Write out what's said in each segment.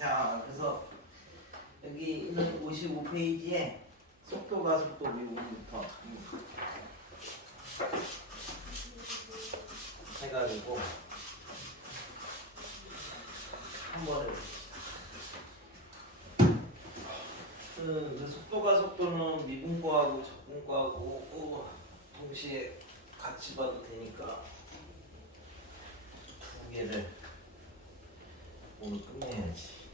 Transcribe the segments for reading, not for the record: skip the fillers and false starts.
자, 그래서 여기 있는 55페이지에 속도가 속도 미분부터 해가지고 한 번에 그 속도가 속도는 미분과하고 적분과하고 동시에 같이 봐도 되니까 두 개를 오늘 끝내야지.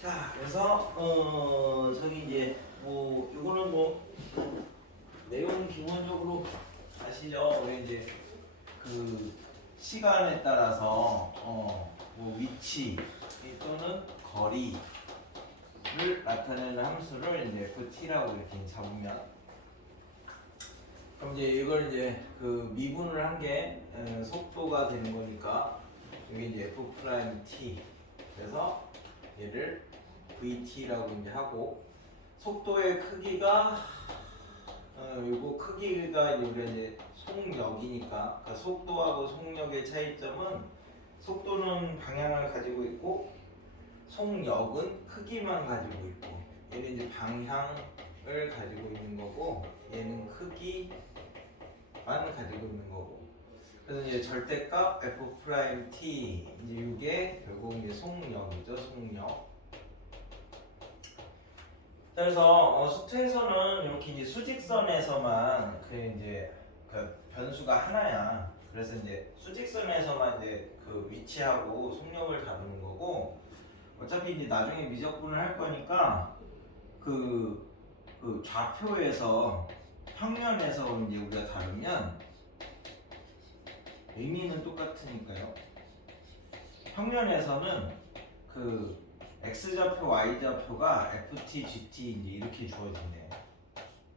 자, 그래서 저기 이제 뭐 이거는 뭐 내용 기본적으로 아시죠? 우리 이제 그 시간에 따라서 뭐 위치 또는 거리를 나타내는 함수를 이제 ft라고 이렇게 잡으면, 그럼 이제 이걸 이제 그 미분을 한 게 속도가 되는 거니까 이게 이제 f'(t) 그래서 얘를 vt라고 이제 하고, 속도의 크기가 요거 크기가 이제 우리가 이제 속력이니까, 그러니까 속도하고 속력의 차이점은 속도는 방향을 가지고 있고 속력은 크기만 가지고 있고, 얘는 이제 방향을 가지고 있는 거고 얘는 크기만 가지고 있는 거고. 그래서 이제 절대값 f'(t) 이제 이게 결국 이제 속력이죠, 속력. 그래서 수트에서는 이렇게 이제 수직선에서만 그 이제 그 변수가 하나야. 그래서 이제 수직선에서만 이제 그 위치하고 속력을 다루는 거고, 어차피 이제 나중에 미적분을 할 거니까 그 좌표에서 평면에서 이제 우리가 다루면 의미는 똑같으니까요. 평면에서는 그 x좌표, y좌표가 ft, gt 이제 이렇게 주어지네.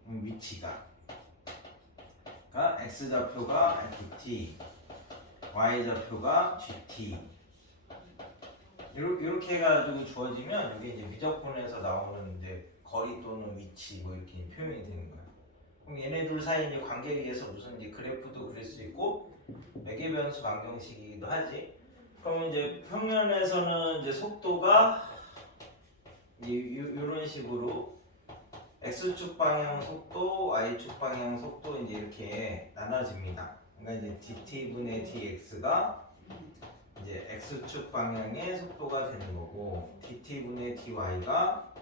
위치가. 그러니까 x좌표가 ft, y좌표가 gt. 이렇게 해가지고 주어지면 이게 이제 미적분에서 나오는 이제 거리 또는 위치 뭐 이렇게 표현이 되는 거야. 그럼 얘네 둘 사이 이제 관계에 의해서 무슨 이제 그래프도 그릴 수 있고 매개변수 방정식이기도 하지. 그러면 이제 평면에서는 이제 속도가 이제 이런 식으로 x축 방향 속도, y축 방향 속도 이제 이렇게 나눠집니다. 그러니까 이제 dt분의 dx가 이제 x축 방향의 속도가 되는 거고, dt분의 dy가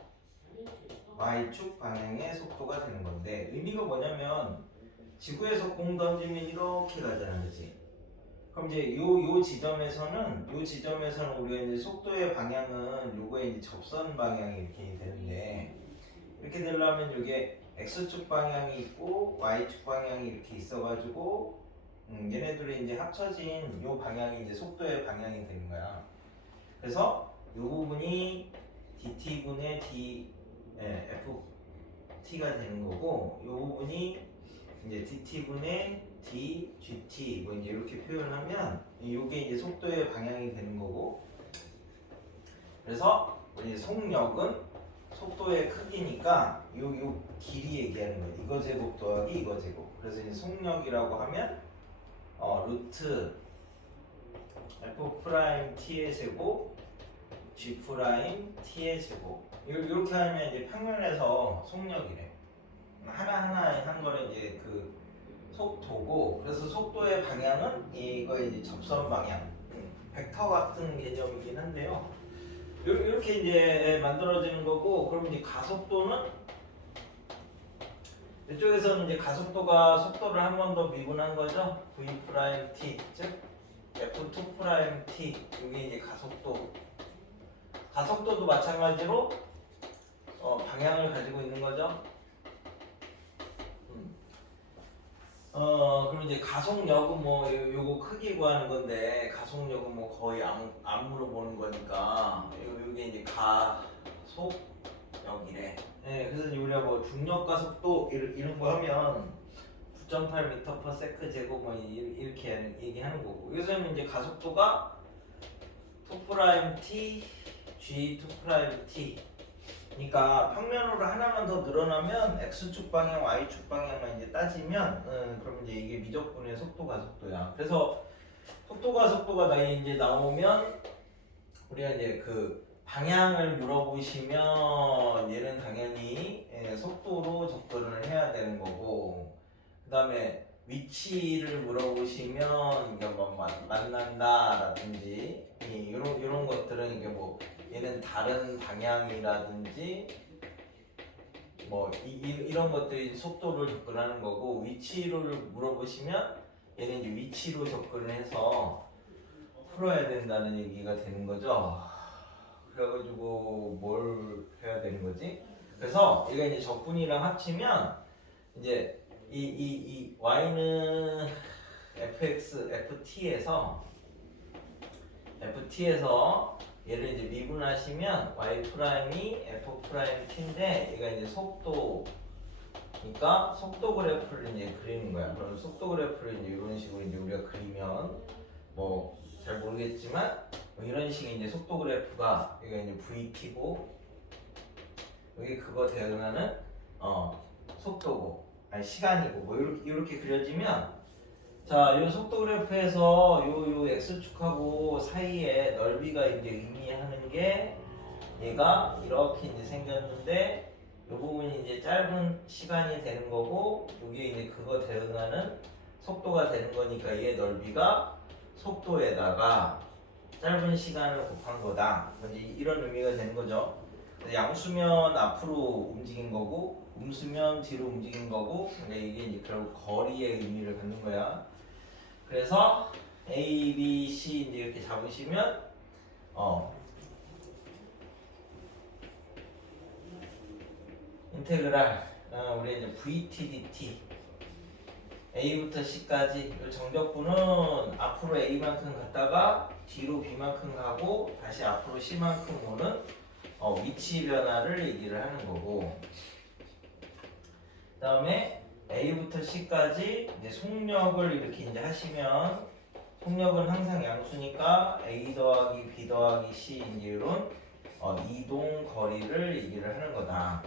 y축 방향의 속도가 되는 건데, 의미가 뭐냐면 지구에서 공 던지면 이렇게 가잖아, 그렇지? 그럼 이제 요 지점에서는 우리가 이제 속도의 방향은 요거에 이제 접선 방향이 이렇게 되는데, 이렇게 되려면 요게 x축 방향이 있고 y축 방향이 이렇게 있어가지고 얘네들이 이제 합쳐진 요 방향이 이제 속도의 방향이 되는 거야. 그래서 요 부분이 dt분의 ft가 되는 거고, 요 부분이 이제 dt분의 dgt 뭐 이제 이렇게 표현하면 요게 이제 속도의 방향이 되는 거고, 그래서 이제 속력은 속도의 크기니까 요 길이 얘기하는 거예요. 이거 제곱 더하기 이거 제곱. 그래서 이제 속력이라고 하면 루트 f'(t의 제곱 g'(t의 제곱. 이렇게 하면 이제 평면에서 속력이래. 하나하나 한 거는 이제 그 속도고, 그래서 속도의 방향은 이거 이제 접선 방향, 벡터 같은 개념이긴 한데요. 이렇게 이제 만들어지는 거고, 그럼 이제 가속도는 이쪽에서는 이제 가속도가 속도를 한 번 더 미분한 거죠. v'(t) 즉 f2't 이게 이제 가속도. 가속도도 마찬가지로 방향을 가지고 있는 거죠. 그럼 이제 가속력은 뭐 요거 크기 구하는 건데, 가속력은 뭐 거의 안 물어보는 거니까 요게 이제 가속력이래. 네, 그래서 우리가 뭐 중력 가속도 이런 거 하면 9.8m/s 제곱 뭐 이렇게 얘기하는 거고, 여기서는 이제 가속도가 2't, g2't 그러니까 평면으로 하나만 더 늘어나면 x축 방향, y축 방향만 따지면 그럼 이제 이게 미적분의 속도가 속도야. 그래서 속도가 속도가 이제 나오면 우리가 이제 그 방향을 물어보시면 얘는 당연히 속도로 접근을 해야 되는 거고, 그 다음에 위치를 물어보시면 이게 뭐 만난다라든지 이런 것들은 이게 뭐 얘는 다른 방향이라든지 뭐 이런 것들이 속도를 접근하는 거고, 위치를 물어보시면 얘는 이제 위치로 접근을 해서 풀어야 된다는 얘기가 되는 거죠. 그래가지고 뭘 해야 되는 거지? 그래서 얘가 이제 적분이랑 합치면 이제 이 y는 ft에서 얘를 이제 미분하시면 y 프라임이 f 프라임 t인데 얘가 이제 속도니까 속도 그래프를 이제 그리는 거야. 그럼 속도 그래프를 이제 이런 식으로 이제 우리가 그리면 뭐 잘 모르겠지만 뭐 이런 식의 이제 속도 그래프가 여기가 이제 vt고 여기 그거 대응하는 속도고 아니 시간이고 뭐 이렇게 그려지면, 자, 요 속도 그래프에서 요 x축하고 사이에 넓이가 이제 의미하는 게 얘가 이렇게 이제 생겼는데 요 부분이 이제 짧은 시간이 되는 거고 여기에 이제 그거 대응하는 속도가 되는 거니까 얘 넓이가 속도에다가 짧은 시간을 곱한 거다. 이제 이런 의미가 되는 거죠. 양수면 앞으로 움직인 거고 음수면 뒤로 움직인 거고, 근데 이게 이제 결국 거리의 의미를 갖는 거야. 그래서 A, B, C 이제 이렇게 잡으시면 인테그랄 우리 이제 VT dt A부터 C까지 이 정적분은 앞으로 A만큼 갔다가 뒤로 B만큼 가고 다시 앞으로 C만큼 오는 위치 변화를 얘기를 하는 거고, 그 다음에 A부터 C까지 이제 속력을 이렇게 이제 하시면 속력은 항상 양수니까 A 더하기 B 더하기 C 이제 이런 이동 거리를 얘기를 하는 거다.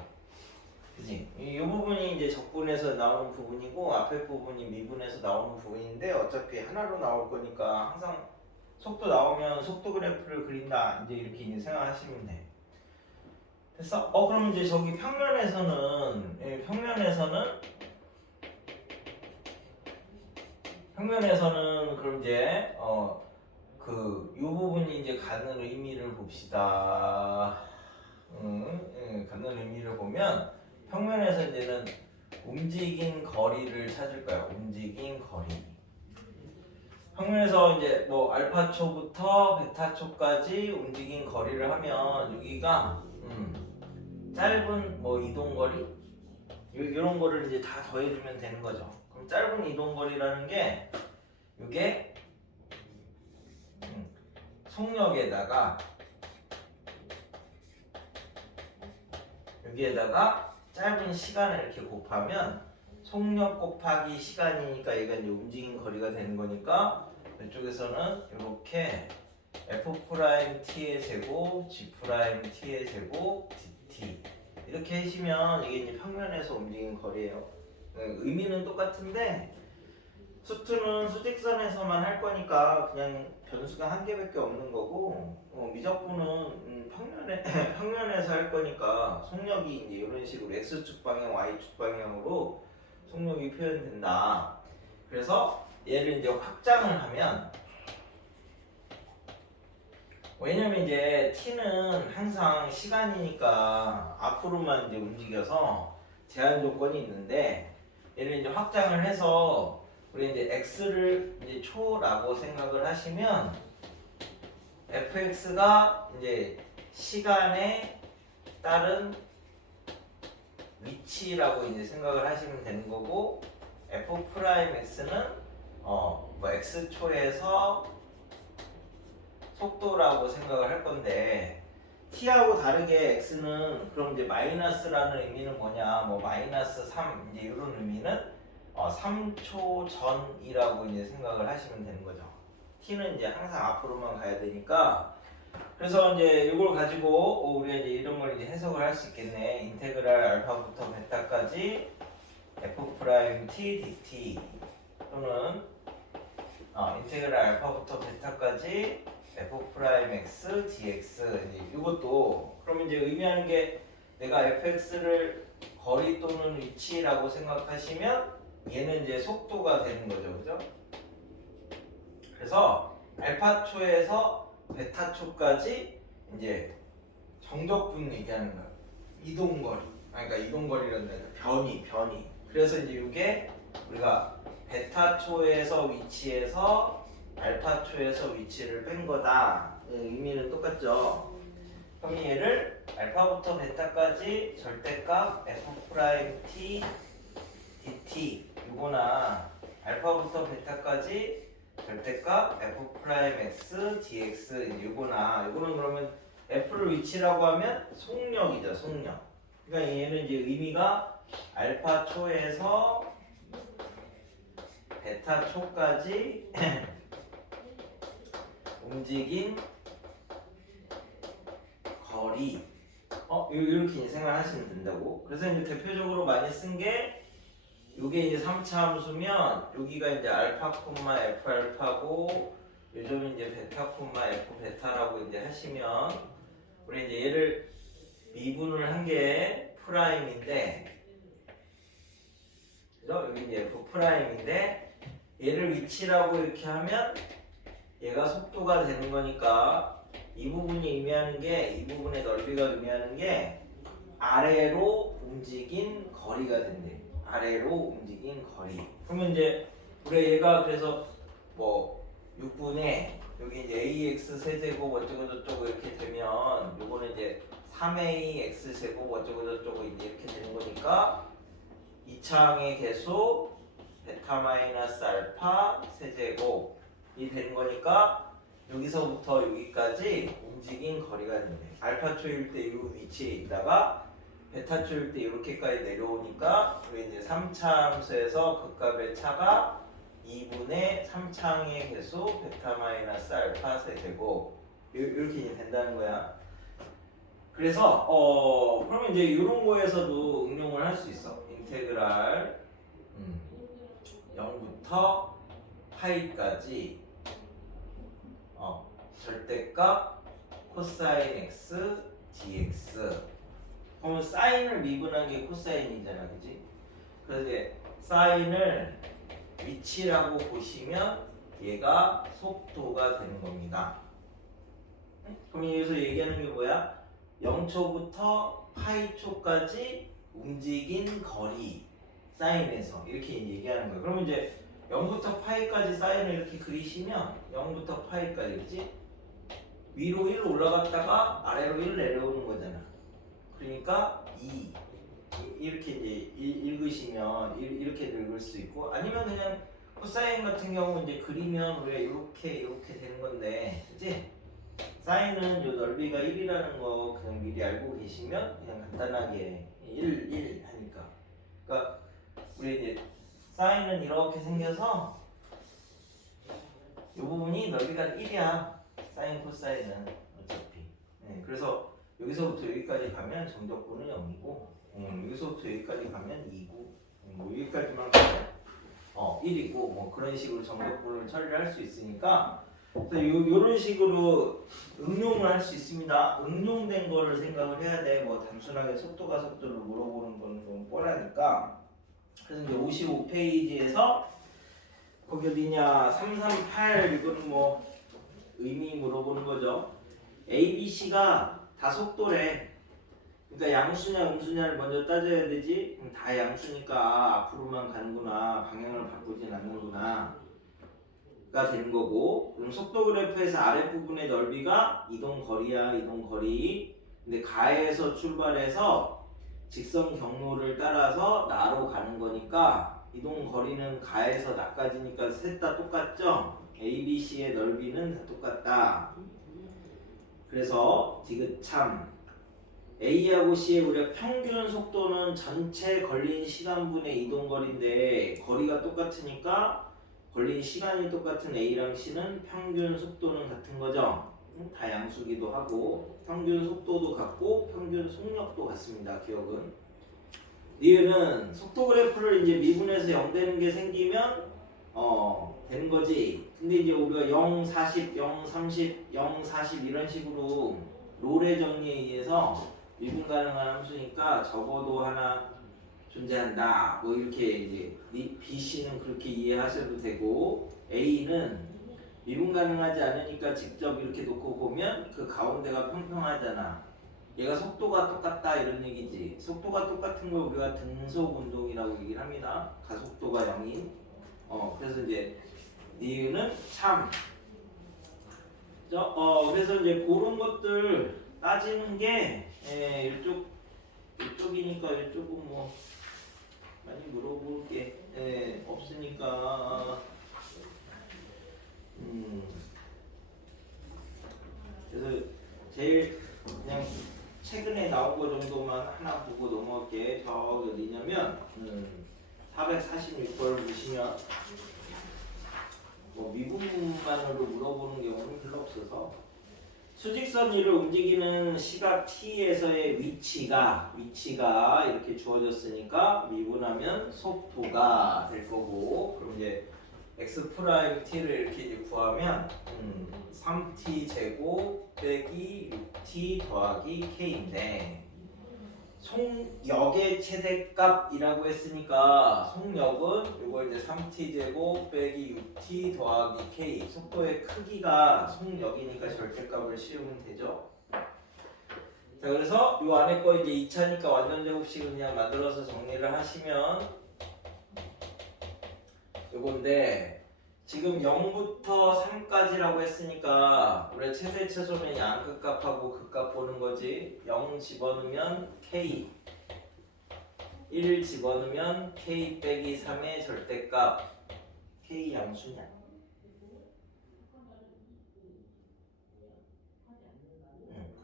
그지? 이 부분이 이제 적분에서 나오는 부분이고 앞에 부분이 미분에서 나오는 부분인데 어차피 하나로 나올 거니까 항상 속도 나오면 속도 그래프를 그린다 이제 이렇게 이제 생각하시면 돼. 됐어? 그럼 이제 저기 평면에서는 그럼 이제 요 부분이 이제 갖는 의미를 봅시다. 갖는 의미를 보면 평면에서 이제는 움직인 거리를 찾을 거야. 움직인 거리. 평면에서 이제 뭐 알파초부터 베타초까지 움직인 거리를 하면 여기가 짧은 뭐 이동거리 이런 거를 이제 다 더해주면 되는 거죠. 그럼 짧은 이동거리라는 게 이게 속력에다가 여기에다가 짧은 시간을 이렇게 gov하면 속력 곱하기 시간이니까 얘가 이제 움직인 거리가 되는 거니까 이쪽에서는 이렇게 F'T의 제곱, G'T의 제곱, DT 이렇게 하시면 이게 이제 평면에서 움직인 거리예요. 의미는 똑같은데 수투는 수직선에서만 할 거니까 그냥 변수가 한 개밖에 없는 거고, 미적분은 평면에서 할 거니까 속력이 이제 이런 식으로 x축 방향, y축 방향으로 속력이 표현된다. 그래서 얘를 이제 확장을 하면, 왜냐면 이제 t는 항상 시간이니까 앞으로만 이제 움직여서 제한 조건이 있는데, 얘를 이제 확장을 해서 우리 이제 x를 이제 초라고 생각을 하시면 fx가 이제 시간에 따른 위치라고 이제 생각을 하시면 되는 거고, f'x는 뭐 x초에서 속도라고 생각을 할 건데, t하고 다르게 x는 그럼 이제 마이너스라는 의미는 뭐냐, 뭐 마이너스 3 이제 이런 의미는 3초 전이라고 이제 생각을 하시면 되는 거죠. t는 이제 항상 앞으로만 가야 되니까. 그래서 이제 이걸 가지고 우리가 이제 이런 걸 이제 해석을 할 수 있겠네. 인테그랄 알파부터 베타까지 f' t dt 또는 인테그랄 알파부터 베타까지 f' dx 이것도 그러면 이제 의미하는 게 내가 fx를 거리 또는 위치라고 생각하시면 얘는 이제 속도가 되는 거죠, 그죠? 그래서 알파초에서 베타초까지 이제 정적분 얘기하는 거야. 이동거리. 그러니까 이동거리라는 변이. 그래서 이제 이게 우리가 베타초에서 위치에서 알파초에서 위치를 뺀 거다. 의미는 똑같죠. 그럼 얘를 알파부터 베타까지 절대값 f' dt 이거나 알파부터 베타까지 절대값 f' dx 이거는 그러면 f를 위치라고 하면 속력이죠, 속력. 그러니까 얘는 이제 의미가 알파 초에서 베타 초까지 움직인 거리. 이렇게 생각하시면 된다고. 그래서 이제 대표적으로 많이 쓴 게 요게 이제 3차 함수면 여기가 이제 알파 콤마 f 알파고 요즘 이제 베타 콤마 f 베타라고 이제 하시면 우리 이제 얘를 미분을 한 게 프라임인데 그죠? 여기 이제 f 프라임인데 얘를 위치라고 이렇게 하면 얘가 속도가 되는 거니까 이 부분이 의미하는 게 이 부분의 넓이가 의미하는 게 아래로 움직인 거리가 된대. 아래로 움직인 거리. 그러면 이제 우리 얘가 그래서 뭐 6분의 여기 이제 ax 세제곱 어쩌고 저쩌고 이렇게 되면 요거는 이제 3ax 제곱 어쩌고 저쩌고 이제 이렇게 되는 거니까 2차항의 계수 베타 마이너스 알파 세제곱이 되는 거니까 여기서부터 여기까지 움직인 거리가 된대. 알파 초일 때 이 위치에 있다가 베타 초일 때 이렇게까지 내려오니까 우리 이제 3차 함수에서 그 값의 차가 2분의 3차항의 계수 베타 마이너스 알파 세제곱 이렇게 이제 된다는 거야. 그래서 그러면 이제 이런 거에서도 응용을 할 수 있어. 인테그랄 0부터 파이까지 절대값 코사인 x dx. 그러면 사인을 미분한 게 코사인이잖아, 그지? 그래서 이제 사인을 위치라고 보시면 얘가 속도가 되는 겁니다. 그럼 여기서 얘기하는 게 뭐야? 0초부터 파이초까지 움직인 거리 사인에서 이렇게 얘기하는 거예요. 그러면 이제 0부터 파이까지 사인을 이렇게 그리시면 0부터 파이까지 그렇지? 위로 1 올라갔다가 아래로 1 내려오는 거잖아. 그러니까 2 이렇게 이제 읽으시면 이렇게 읽을 수 있고 아니면 그냥 코사인 같은 경우 이제 그리면 우리가 이렇게 되는 건데 그치? 사인은 요 넓이가 1이라는 거 그냥 미리 알고 계시면 그냥 간단하게 1 하니까 그러니까 우리 이제 사인은 이렇게 생겨서 이 부분이 넓이가 1이야. 사인 코사인은 어차피. 그래서 여기서부터 여기까지 가면 정적분은 0이고 여기서부터 여기까지 가면 2고 뭐 여기까지만 가면 1이고 뭐 그런 식으로 정적분을 처리를 할 수 있으니까 그래서 요런 식으로 응용을 할 수 있습니다. 응용된 거를 생각을 해야 돼. 뭐 단순하게 속도가 속도를 물어보는 건 좀 뻔하니까. 그래서 이제 55페이지에서 거기 어디냐 338 이거는 뭐 의미 물어보는 거죠. A, B, C가 다 속도래. 그러니까 양수냐 음수냐를 먼저 따져야 되지. 다 양수니까 앞으로만 가는구나. 방향을 바꾸진 않는구나. 가 되는 거고. 그럼 속도 그래프에서 아랫부분의 넓이가 이동거리야. 이동거리. 근데 가에서 출발해서 직선 경로를 따라서 나로 가는 거니까 이동거리는 가에서 나까지니까 셋 다 똑같죠? A, B, C의 넓이는 다 똑같다. 그래서 디귿참 A하고 C의 우리가 평균 속도는 전체 걸린 시간분의 이동거리인데 거리가 똑같으니까 걸린 시간이 똑같은 A랑 C는 평균 속도는 같은 거죠. 다 양수기도 하고 평균 속도도 같고 평균 속력도 같습니다. 기억은. 니은은 속도 그래프를 이제 미분해서 0 되는 게 생기면 되는 거지. 근데 이제 우리가 0, 40, 0, 30, 0, 40 이런 식으로 롤의 정리에 의해서 미분 가능한 함수니까 적어도 하나 존재한다. 뭐 이렇게 이제 B, C는 그렇게 이해하셔도 되고 A는 미분 가능하지 않으니까 직접 이렇게 놓고 보면 그 가운데가 평평하잖아. 얘가 속도가 똑같다 이런 얘기지. 속도가 똑같은 걸 우리가 등속 운동이라고 얘기를 합니다. 가속도가 0인. 그래서 이제 니은은 참. 그래서 이제 그런 것들 따지는 게 이쪽이니까 이쪽은 뭐 많이 물어볼 게 없으니까. 그래서 제일 그냥 최근에 나온 거 정도만 하나 보고 넘어갈게. 저기 어디냐면 446번을 보시면 뭐 미분만으로 물어보는 경우는 별로 없어서 수직선 위를 움직이는 시각 t에서의 위치가 이렇게 주어졌으니까 미분하면 속도가 될 거고, 그럼 이제 x 프라임 t를 이렇게 이제 구하면 3t 제곱 빼기 6t 더하기 k인데 속력의 최대값이라고 했으니까 속력은 이거 이제 3t 제곱 빼기 6t 더하기 k, 속도의 크기가 속력이니까 절대값을 씌우면 되죠. 자, 그래서 이 안에 거 이제 2차니까 완전 제곱식을 그냥 만들어서 정리를 하시면 요건데, 지금 0부터 3까지라고 했으니까 우리 최대 최소는 양끝 값하고 극값 보는 거지. 0 집어넣으면 k, 1 집어넣으면 k 빼기 3의 절대값. k 양수냐?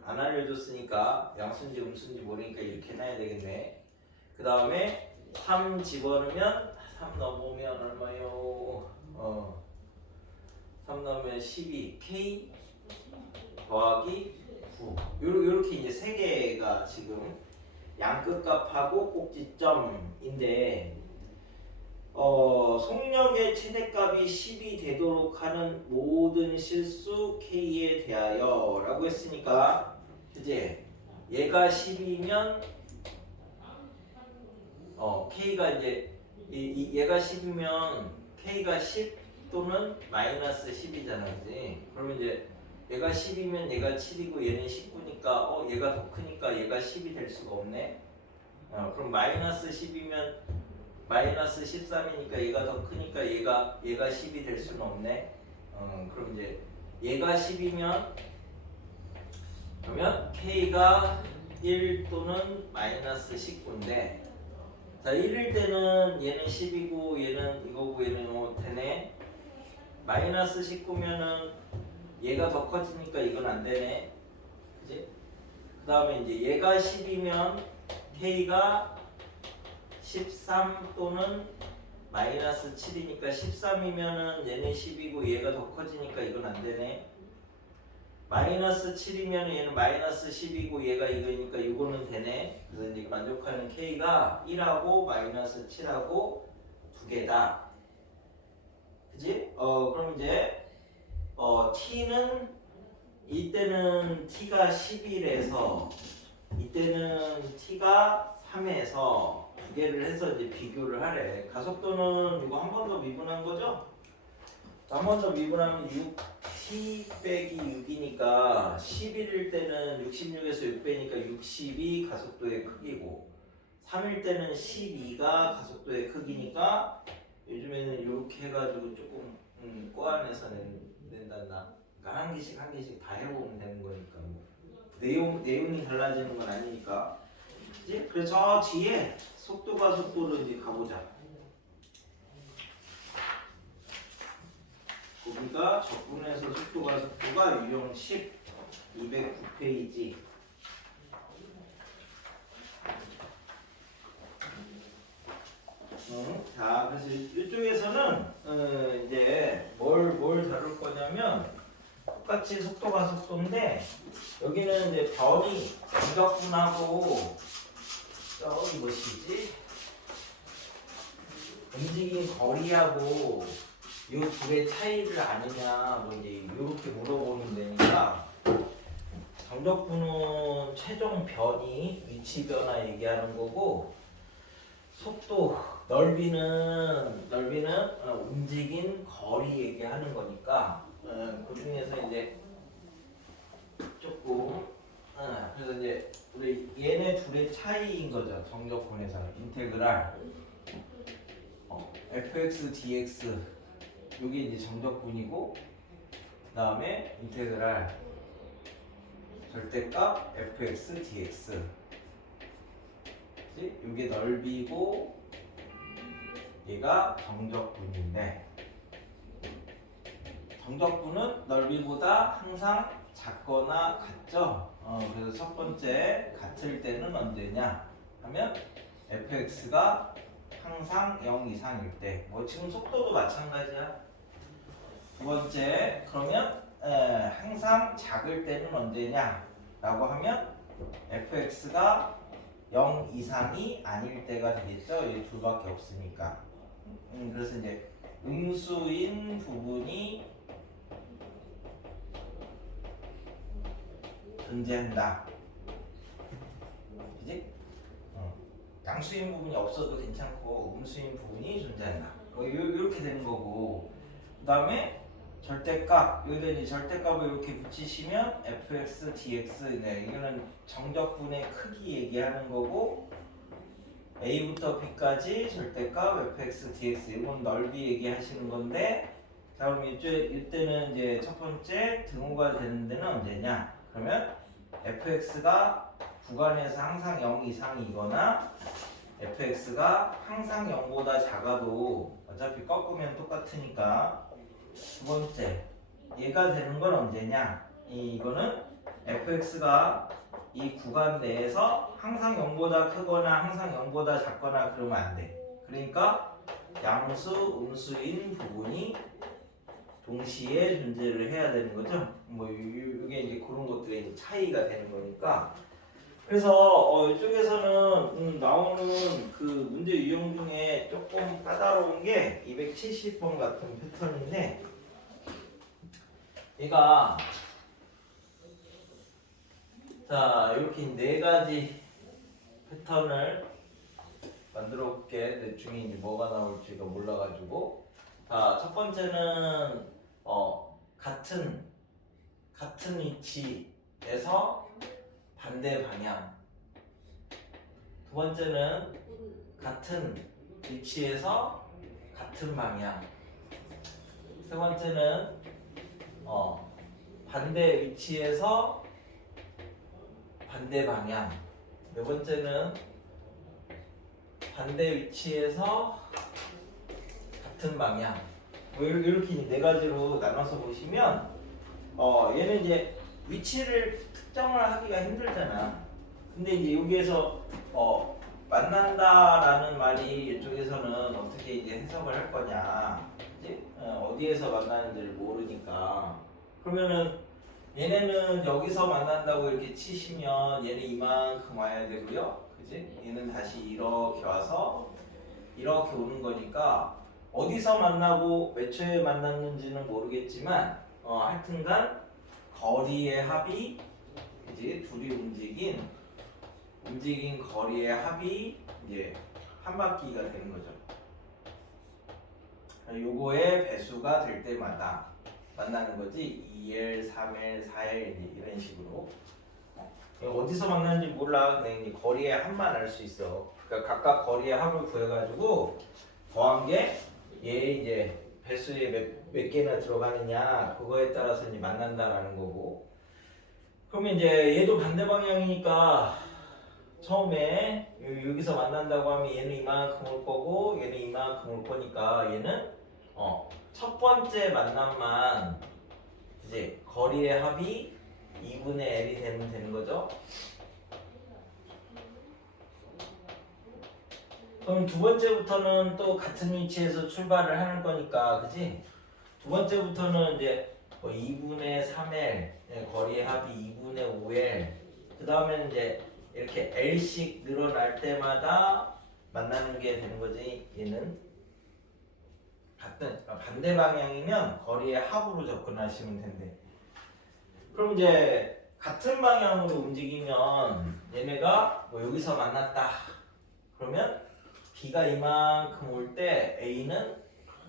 안 알려줬으니까 양수인지 음수인지 모르니까 이렇게 해놔야 되겠네. 그 다음에 3 집어넣으면 3 넣어보면 얼마요? 3 넣으면 12, k 더하기 9. 요렇게 이제 세 개가 지금 양끝값하고 꼭지점인데, 속력의 최대값이 10이 되도록 하는 모든 실수 k에 대하여 라고 했으니까, 그치? 얘가 10이면 k가 이제 얘가 10이면 k가 10 또는 마이너스 10이잖아, 그지? 그러면 이제 얘가 10이면 얘가 7이고 얘는 19니까 얘가 더 크니까 얘가 10이 될 수가 없네. 그럼 마이너스 10이면 마이너스 13이니까 얘가 더 크니까 얘가 10이 될 수는 없네. 그럼 이제 얘가 10이면 그러면 k가 1 또는 마이너스 19인데, 자, 1일 때는 얘는 10이고 얘는 이거고 얘는 되네. 마이너스 19면은 얘가 더 커지니까 이건 안 되네. 그지? 그 다음에 이제 얘가 10이면 k가 13 또는 마이너스 7이니까 13이면은 얘는 10이고 얘가 더 커지니까 이건 안 되네. 마이너스 7이면 얘는 마이너스 10이고 얘가 이거니까 이거는 되네. 그래서 이제 만족하는 k가 1하고 마이너스 7하고 두 개다. 그지? 그럼 이제 t는 이때는 t가 11에서 이때는 t가 3에서 두 개를 해서 이제 비교를 하래. 가속도는 이거 한 번 더 미분한 거죠? 한 번 더 미분하면 6t 빼기 6이니까 11일 때는 66에서 6 빼니까 60이 가속도의 크기고, 3일 때는 12가 가속도의 크기니까 요즘에는 이렇게 해가지고 조금 꼬아내서 낸단다. 그러니까 한 개씩 다 해보면 되는 거니까 뭐. 내용이 달라지는 건 아니니까. 그치? 그래서 저 뒤에 속도로 이제 가보자. 거기가 적분해서 속도가 유형 10 209페이지. 자, 그래서 이쪽에서는 이제 뭘 다룰 거냐면 똑같이 속도가 속도인데, 여기는 이제 변이 미적분하고 저기 뭐시지? 움직인 거리하고 이 둘의 차이를 아느냐 뭐 이제 이렇게 물어보는 데니까 정적분은 최종 변이 위치 변화 얘기하는 거고 속도 넓이는 움직인 거리 얘기하는 거니까 그 중에서 이제 조금 그래서 이제 우리 얘네 둘의 차이인 거죠. 정적분에서는 인테그랄 fx dx 요게 이제 정적분이고 그다음에 인테그랄 절대값 fx dx 그치? 요게 넓이고 얘가 정적분인데 정적분은 넓이보다 항상 작거나 같죠? 그래서 첫 번째 같을 때는 언제냐 하면 fx가 항상 0 이상일 때 뭐 지금 속도도 마찬가지야. 두 번째 그러면 항상 작을 때는 언제냐 라고 하면 fx가 0 이상이 아닐 때가 되겠죠. 이 둘밖에 없으니까. 그래서 이제 음수인 부분이 존재한다. 그지? 양수인 부분이 없어도 괜찮고 음수인 부분이 존재한다. 이렇게 되는 거고 그 다음에 절대값 여기다 이제 절대값을 이렇게 붙이시면 fx dx 이거는 정적분의 크기 얘기하는 거고 a부터 b까지 절대값 fx dx 이건 넓이 얘기하시는 건데 자 그럼 이때는 이제 첫 번째 등호가 되는 데는 언제냐 그러면 fx가 구간에서 항상 0 이상이거나 fx가 항상 0보다 작아도 어차피 꺾으면 똑같으니까 두 번째 얘가 되는 건 언제냐 이거는 fx가 이 구간 내에서 항상 0보다 크거나 항상 0보다 작거나 그러면 안 돼. 그러니까 양수 음수인 부분이 동시에 존재를 해야 되는 거죠. 뭐 이게 이제 그런 것들의 이제 차이가 되는 거니까. 그래서 이쪽에서는 나오는 그 문제 유형 중에 조금 까다로운 게 270번 같은 패턴인데 얘가 자 이렇게 네 가지 패턴을 만들어 볼게. 대충 이제 뭐가 나올지가 몰라가지고 자 첫 번째는 같은 위치에서 반대 방향. 두 번째는 같은 위치에서 같은 방향. 세 번째는 반대 위치에서 반대 방향. 네 번째는 반대 위치에서 같은 방향. 뭐 이렇게 네 가지로 나눠서 보시면 얘는 이제 위치를 특정을 하기가 힘들잖아. 근데 이제 여기에서 만난다라는 말이 이쪽에서는 어떻게 이제 해석을 할 거냐, 그치? 어디에서 만나는지를 모르니까. 그러면은 얘네는 여기서 만난다고 이렇게 치시면 얘는 이만큼 와야 되고요, 그치? 얘는 다시 이렇게 와서 이렇게 오는 거니까 어디서 만나고 몇 초에 만났는지는 모르겠지만 하여튼간 거리의 합이 이제 둘이 움직인 거리의 합이 이제 한 바퀴가 되는 거죠. 요거의 배수가 될 때마다 만나는 거지. 2L, 3L, 4L 이런 식으로. 어디서 만나는지 몰라. 그냥 거리의 합만 알 수 있어. 그러니까 각각 거리의 합을 구해가지고 더한 게 얘 이제 배수에 몇 개나 들어가느냐 그거에 따라서 이제 만난다라는 거고. 그러면 이제 얘도 반대 방향이니까 처음에 여기서 만난다고 하면 얘는 이만큼 올 거고 얘는 이만큼 올 거니까 얘는 첫 번째 만남만 이제 거리의 합이 2분의 L이 되는 거죠. 그럼 두 번째부터는 또 같은 위치에서 출발을 하는 거니까, 그지? 두 번째부터는 이제 2분의 3L, 거리의 합이 2분의 5L. 그 다음에는 이제 이렇게 L씩 늘어날 때마다 만나는 게 되는 거지, 얘는. 반대 방향이면 거리의 합으로 접근하시면 된대. 그럼 이제 같은 방향으로 움직이면 얘네가 뭐 여기서 만났다. 그러면 B가 이만큼 올 때 A는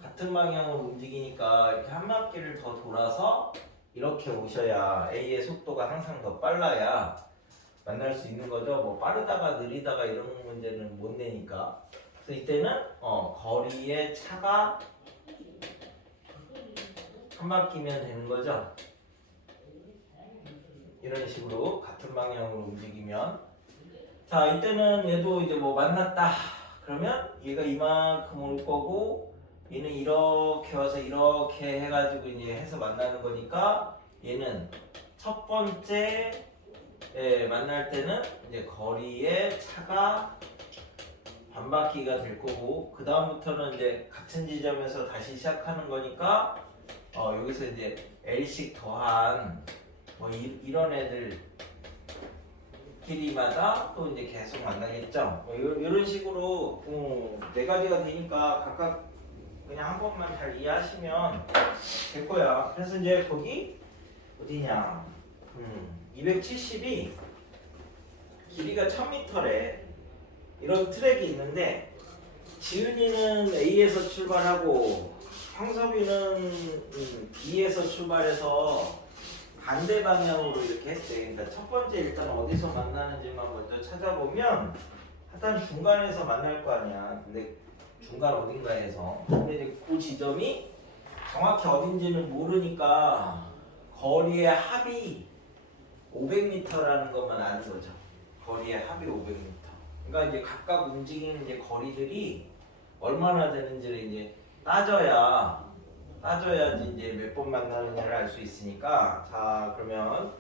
같은 방향으로 움직이니까 이렇게 한 바퀴를 더 돌아서 이렇게 오셔야 A의 속도가 항상 더 빨라야 만날 수 있는 거죠. 뭐 빠르다가 느리다가 이런 문제는 못 내니까. 그래서 이때는 거리의 차가 한 바퀴면 되는 거죠. 이런 식으로 같은 방향으로 움직이면, 자 이때는 얘도 이제 뭐 만났다. 그러면 얘가 이만큼 올 거고 얘는 이렇게 와서 이렇게 해가지고 이제 해서 만나는 거니까 얘는 첫 번째 만날 때는 이제 거리의 차가 반 바퀴가 될 거고, 그 다음부터는 이제 같은 지점에서 다시 시작하는 거니까 여기서 이제 L씩 더한 뭐 이런 애들 길이마다 또 이제 계속 만나겠죠. 뭐 이런 식으로 네 가지가 되니까 각각 그냥 한 번만 잘 이해하시면 될 거야. 그래서 이제 거기 어디냐? 270이 길이가 1000m래. 이런 트랙이 있는데 지은이는 A에서 출발하고 형섭이는 B에서 출발해서 반대 방향으로 이렇게 했대. 그러니까 첫 번째 일단 어디서 만나는지만 먼저 찾아보면 하여튼 중간에서 만날 거 아니야. 근데 중간 어딘가에서. 근데 이제 그 지점이 정확히 어딘지는 모르니까 거리의 합이 500m라는 것만 아는 거죠. 거리의 합이 500m. 그러니까 이제 각각 움직이는 이제 거리들이 얼마나 되는지를 이제 따져야지 이제 몇 번 만나느냐를 알 수 있으니까. 자 그러면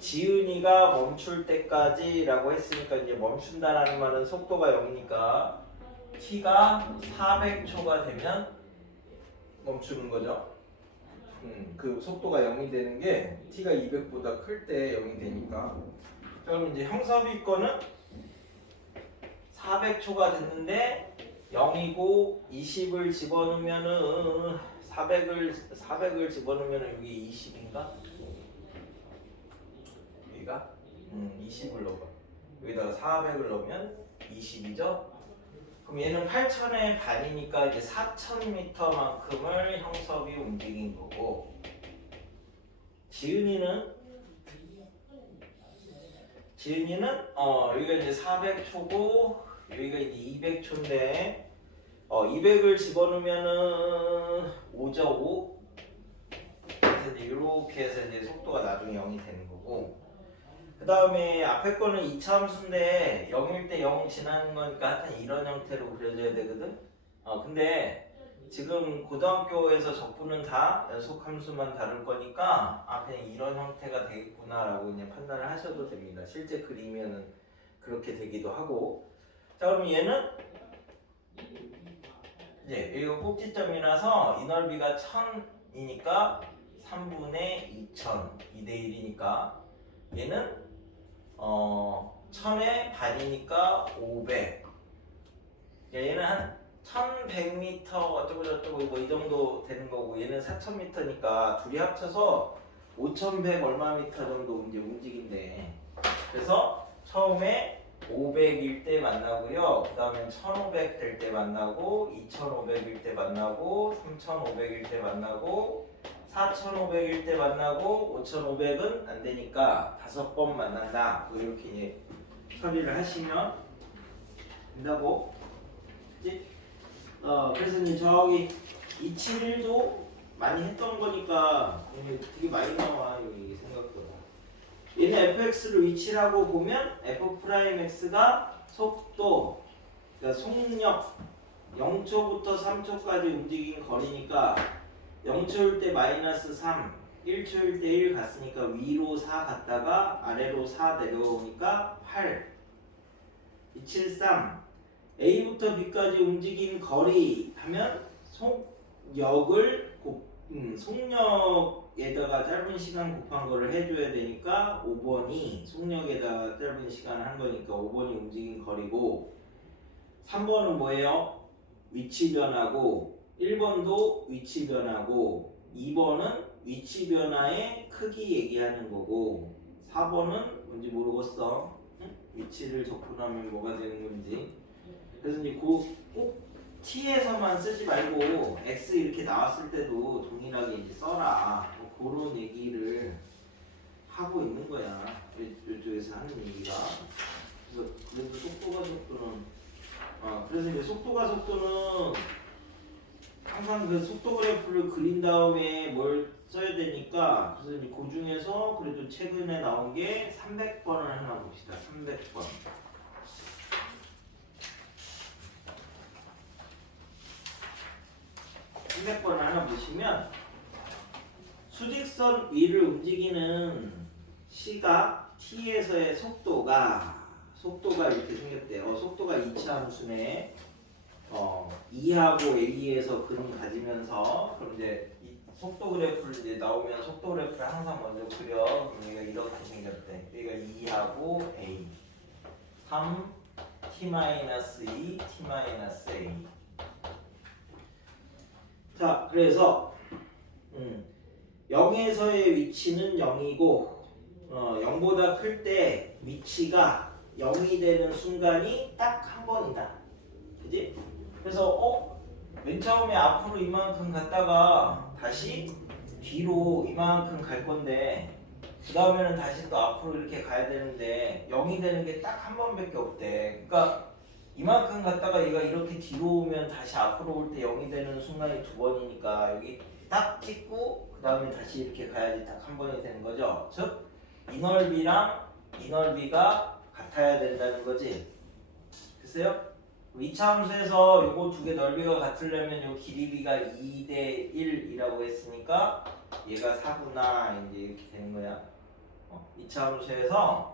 지은이가 멈출 때까지라고 했으니까 이제 멈춘다라는 말은 속도가 0이니까 t가 400초가 되면 멈추는 거죠. 그 속도가 0이 되는 게 t가 200보다 클 때 0이 되니까. 자, 그럼 이제 형섭이 거는 400초가 됐는데 0이고 20을 집어넣으면은 400을 집어넣으면 여기 20인가? 여기가 20을 넣어봐. 여기다가 400을 넣으면 20이죠? 그럼 얘는 8,000의 반이니까 이제 4,000m만큼을 형섭이 움직인 거고, 지은이는 여기가 이제 400초고 여기가 이제 200초인데 200을 집어넣으면은 5죠. 5. 그래서 이제 이렇게 해서 이제 속도가 나중에 0이 되는 거고, 그 다음에 앞에 거는 2차 함수인데 0일 때 0 지나는 거니까 하여튼 이런 형태로 그려져야 되거든. 근데 지금 고등학교에서 적분은 다 연속함수만 다룰 거니까 그냥 이런 형태가 되겠구나라고 그냥 판단을 하셔도 됩니다. 실제 그리면은 그렇게 되기도 하고. 자 그럼 얘는 이제 여기가 꼭지점이라서 이 넓이가 1000이니까 3분의 2000 2대1이니까 얘는 1000의 반이니까 500. 얘는 한 1100m 어쩌고 저쩌고 뭐 이 정도 되는 거고, 얘는 4000m니까 둘이 합쳐서 5100 얼마 미터 정도 이제 움직인대. 그래서 처음에 500일 때 만나고요. 그 다음에 1500 될 때 만나고, 2500일 때 만나고, 3500일 때 만나고, 4500일 때 만나고, 5500은 안 되니까 5번 만난다. 이렇게 이제 처리를 하시면 된다고. 그치? 그래서 이제 저기 271도 많이 했던 거니까 되게 많이 나와 여기 생각보다. 얘는 fx를 위치라고 보면 f'x가 속도, 그러니까 속력 0초부터 3초까지 움직인 거리니까 0초일 때 -3, 1초일 때 1 갔으니까 위로 4 갔다가 아래로 4 내려오니까 8. 273 A부터 B까지 움직인 거리 하면 속력에다가 짧은 시간 곱한 거를 해줘야 되니까 5번이 속력에다가 짧은 시간 한 거니까 5번이 움직인 거리고, 3번은 뭐예요? 위치 변화고 1번도 위치 변화고 2번은 위치 변화의 크기 얘기하는 거고 4번은 뭔지 모르겠어. 응? 위치를 접근하면 뭐가 되는 건지. 그래서 이제 꼭 t에서만 쓰지 말고 x 이렇게 나왔을 때도 동일하게 이제 써라. 뭐 그런 얘기를 하고 있는 거야. 이쪽에서 하는 얘기가. 그래서 속도가 속도는 그래서 이제 속도는 항상 그 속도 그래프를 그린 다음에 뭘 써야 되니까 그래서 이제 그 중에서 그래도 최근에 나온 게 300번을 하나 봅시다. 300번. 300번을 하나 보시면 수직선 위를 움직이는 시각 t에서의 속도가 이렇게 생겼대요. 속도가 이차함수네. E하고 A에서 그림 가지면서 그럼 이제 이 속도 그래프를 이제 나오면 속도 그래프를 항상 먼저 그려. 그럼 얘가 이렇게 생겼대. 여기가 E하고 A 3 t-2 t-A. 자, 그래서 0에서의 위치는 0이고 0보다 클 때 위치가 0이 되는 순간이 딱 한 번이다. 그지? 그래서 맨 처음에 앞으로 이만큼 갔다가 다시 뒤로 이만큼 갈 건데 그 다음에는 다시 또 앞으로 이렇게 가야 되는데 0이 되는 게 딱 한 번밖에 없대. 그러니까 이만큼 갔다가 얘가 이렇게 뒤로 오면 다시 앞으로 올 때 0이 되는 순간이 두 번이니까 여기 딱 찍고 그 다음에 다시 이렇게 가야지 딱 한 번이 되는 거죠. 즉 이 넓이랑 이 넓이가 같아야 된다는 거지. 글쎄요? 이차함수에서 요거 두 개 넓이가 같으려면 요 길이가 2대 1이라고 했으니까 얘가 4구나 이제 이렇게 되는 거야. 이차함수에서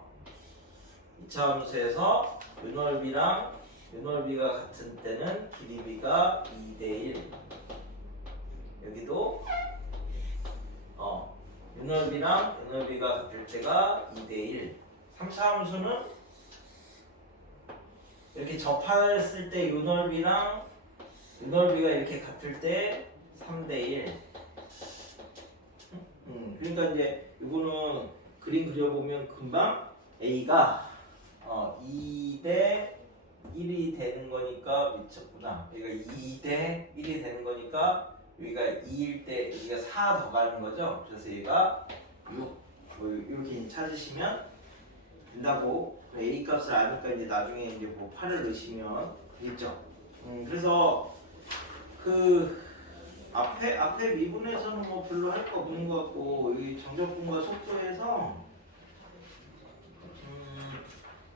요 넓이랑 요 넓이가 같은 때는 길이가 2대 1. 여기도 요 넓이랑 요 넓이가 같을 때가 2대 1. 3차 함수는 이렇게 접했을 때 요 넓이랑 요 넓이가 이렇게 같을 때 3대 1. 그러니까 이제 이거는 그림 그려보면 금방 A가 2대 1이 되는 거니까 미쳤구나. 여기가 2대 1이 되는 거니까 여기가 2일 때 여기가 4 더 가는 거죠. 그래서 얘가 6 이렇게 찾으시면 된다고. A 값을 아니까 이제 나중에 이제 뭐 8을 넣으시면 되겠죠. 그래서 그 앞에 미분에서는 뭐 별로 할 거 없는 것 같고 여기 정적분과 속도에서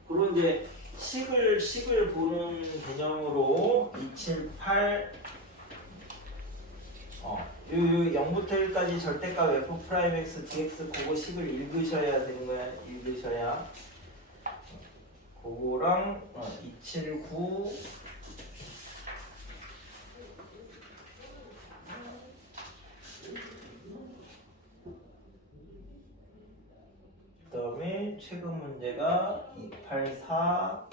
그런 이제 식을 보는 개념으로 278 요 0부터 1까지 절대값 f'(x) dx 그거 식을 읽으셔야 되는 거야. 읽으셔야 그거랑 279 그 다음에 최근 문제가 284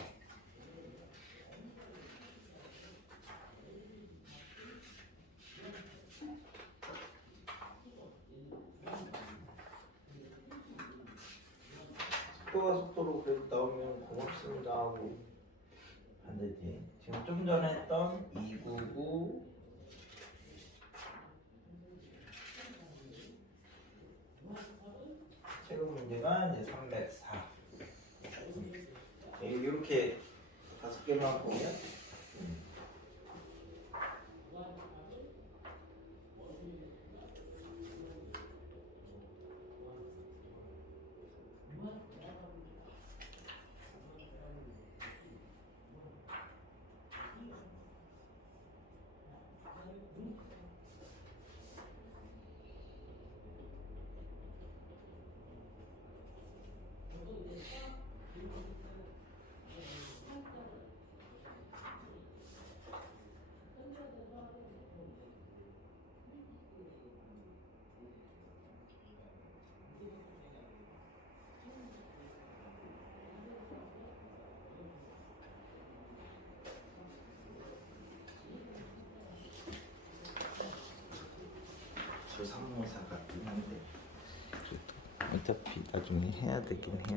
속도가 속도로 그래도 나오면 고맙습니다 하고 반대지. 지금 좀 전에 했던 299 최근 문제가 이제 304 이렇게 5개만 보면 부산모사 같긴 한데 어차피 나중에 해야 되긴 해야 돼.